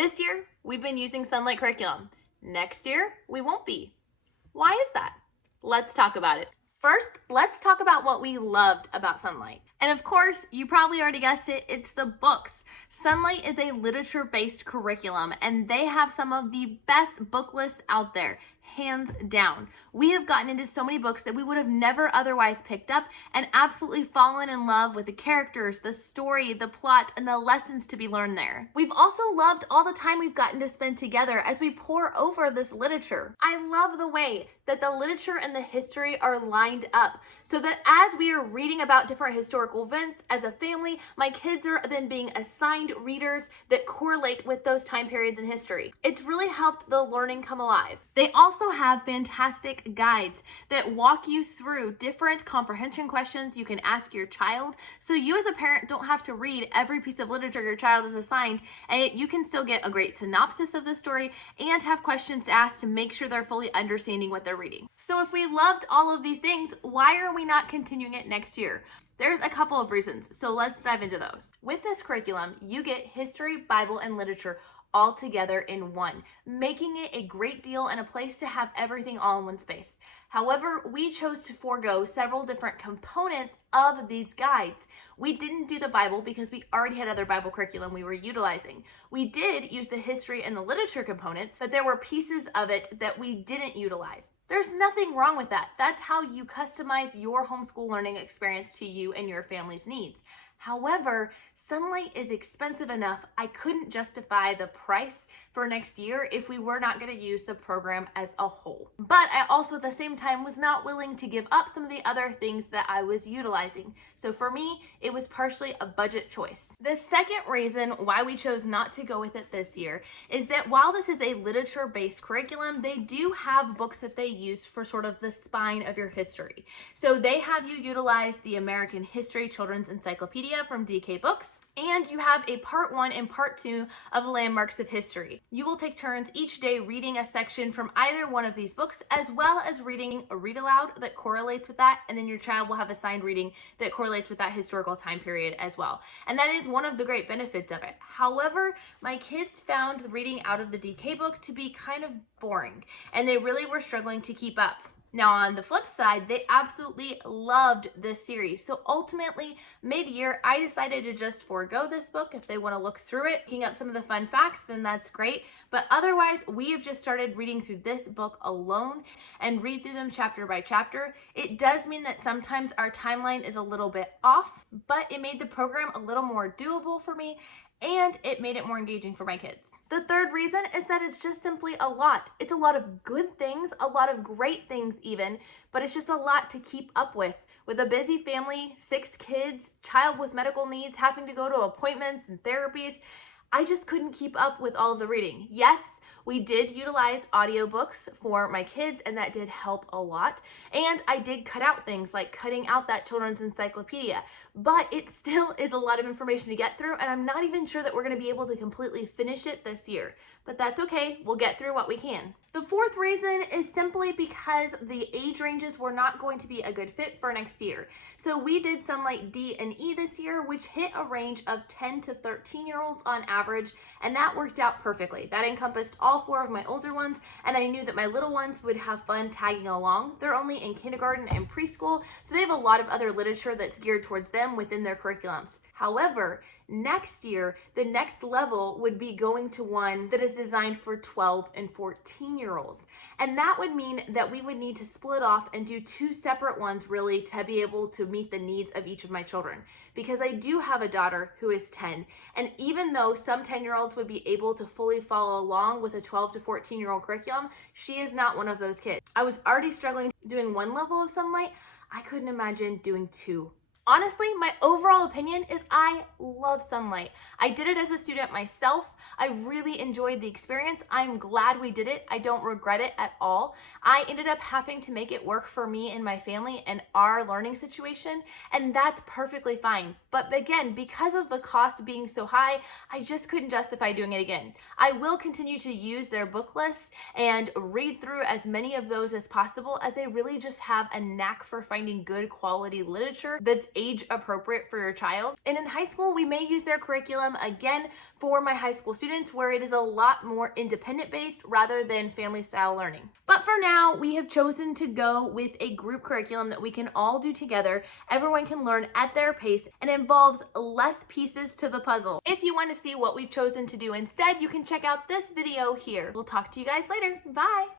This year, we've been using Sonlight curriculum. Next year, we won't be. Why is that? Let's talk about it. First, let's talk about what we loved about Sonlight. And of course, you probably already guessed it, it's the books. Sonlight is a literature-based curriculum, and they have some of the best book lists out there, hands down. We have gotten into so many books that we would have never otherwise picked up and absolutely fallen in love with the characters, the story, the plot, and the lessons to be learned there. We've also loved all the time we've gotten to spend together as we pore over this literature. I love the way that the literature and the history are lined up so that as we are reading about different historical events as a family, my kids are then being assigned readers that correlate with those time periods in history. It's really helped the learning come alive. They also have fantastic guides that walk you through different comprehension questions you can ask your child, so you as a parent don't have to read every piece of literature your child is assigned, and you can still get a great synopsis of the story and have questions to ask to make sure they're fully understanding what they're reading. So if we loved all of these things, why are we not continuing it next year? There's a couple of reasons, so let's dive into those. With this curriculum, you get history, Bible, and literature all together in one, making it a great deal and a place to have everything all in one space. However, we chose to forego several different components of these guides. We didn't do the Bible because we already had other Bible curriculum we were utilizing. We did use the history and the literature components, but there were pieces of it that we didn't utilize. There's nothing wrong with that. That's how you customize your homeschool learning experience to you and your family's needs. However, Sonlight is expensive enough I couldn't justify the price for next year if we were not going to use the program as a whole. But I also at the same time was not willing to give up some of the other things that I was utilizing. So for me, it was partially a budget choice. The second reason why we chose not to go with it this year is that while this is a literature-based curriculum, they do have books that they use for sort of the spine of your history. So they have you utilize the American History Children's Encyclopedia from DK Books, and you have a part 1 and part 2 of Landmarks of History. You will take turns each day reading a section from either one of these books, as well as reading a read aloud that correlates with that, and then your child will have assigned reading that correlates with that historical time period as well. And that is one of the great benefits of it. However, my kids found the reading out of the DK book to be kind of boring, and they really were struggling to keep up. Now on the flip side, they absolutely loved this series. So ultimately, mid-year, I decided to just forego this book. If they want to look through it, looking up some of the fun facts, then that's great. But otherwise, we have just started reading through this book alone and read through them chapter by chapter. It does mean that sometimes our timeline is a little bit off, but it made the program a little more doable for me, and it made it more engaging for my kids. The third reason is that it's just simply a lot. It's a lot of good things, a lot of great things even, but it's just a lot to keep up with. With a busy family, 6 kids, child with medical needs, having to go to appointments and therapies, I just couldn't keep up with all of the reading. Yes, we did utilize audiobooks for my kids, and that did help a lot. And I did cut out things like cutting out that children's encyclopedia, but it still is a lot of information to get through, and I'm not even sure that we're going to be able to completely finish it this year. But that's okay, we'll get through what we can. The fourth reason is simply because the age ranges were not going to be a good fit for next year. So we did Sonlight D and E this year, which hit a range of 10 to 13-year-olds on average, and that worked out perfectly. That encompassed all 4 of my older ones, and I knew that my little ones would have fun tagging along. They're only in kindergarten and preschool, so they have a lot of other literature that's geared towards them within their curriculums. However, next year, the next level would be going to one that is designed for 12 and 14-year-olds. And that would mean that we would need to split off and do 2 separate ones really to be able to meet the needs of each of my children. Because I do have a daughter who is 10, and even though some 10-year-olds would be able to fully follow along with a 12 to 14-year-old curriculum, she is not one of those kids. I was already struggling doing 1 level of Sonlight. I couldn't imagine doing 2. Honestly, my overall opinion is I love Sonlight. I did it as a student myself. I really enjoyed the experience. I'm glad we did it. I don't regret it at all. I ended up having to make it work for me and my family and our learning situation, and that's perfectly fine. But again, because of the cost being so high, I just couldn't justify doing it again. I will continue to use their book list and read through as many of those as possible, as they really just have a knack for finding good quality literature that's age appropriate for your child. And in high school, we may use their curriculum again for my high school students, where it is a lot more independent based rather than family style learning. But for now, we have chosen to go with a group curriculum that we can all do together. Everyone can learn at their pace and involves less pieces to the puzzle. If you want to see what we've chosen to do instead, you can check out this video here. We'll talk to you guys later. Bye.